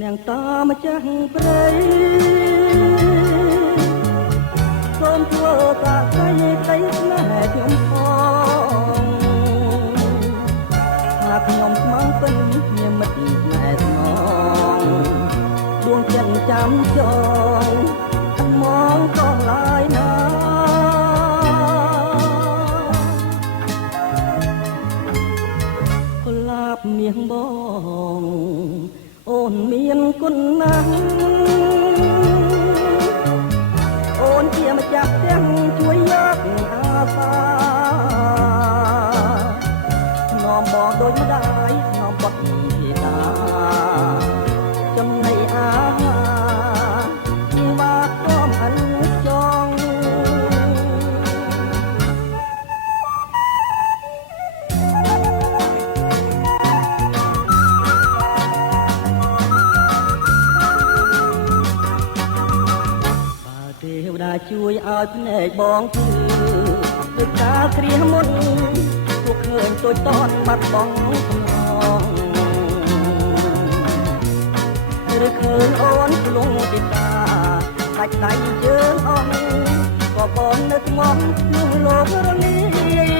នាងតាមចាស់ព្រៃសូមធ្វើតាស្រីស្ដីស្នេហ៍ខ្ញុំផងថាខ្ញុំស្មងពេញជាមិត្តស្នេហ៍ស្មងដួងចិត្តចាំចងមងក៏ឡាយណាកុលាបមាសបងអូនមានគុណណាស់អូនជាម្ចាស់ផ្ទះជួយយកអាសានាំបងដូចម្ដាយនាំបត់ធីតាចំណៃអាជីវាቶምអិនចងទេវតាជួយឲ្យភ្នែកបងគឺដូចកាលគ្រាមុនពួកឃើញទួយតន់បាត់បង់សំឡងឬឃើញអូនផ្លុងពីតាដាច់ដៃជើងអស់ក៏បងនឹកងំនឹងលោករលាយ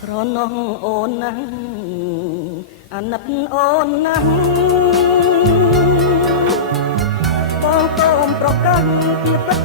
ស្រណោះអូនណាស់អាណិតអូនណាស់បងសូមប្រកាសជាពិត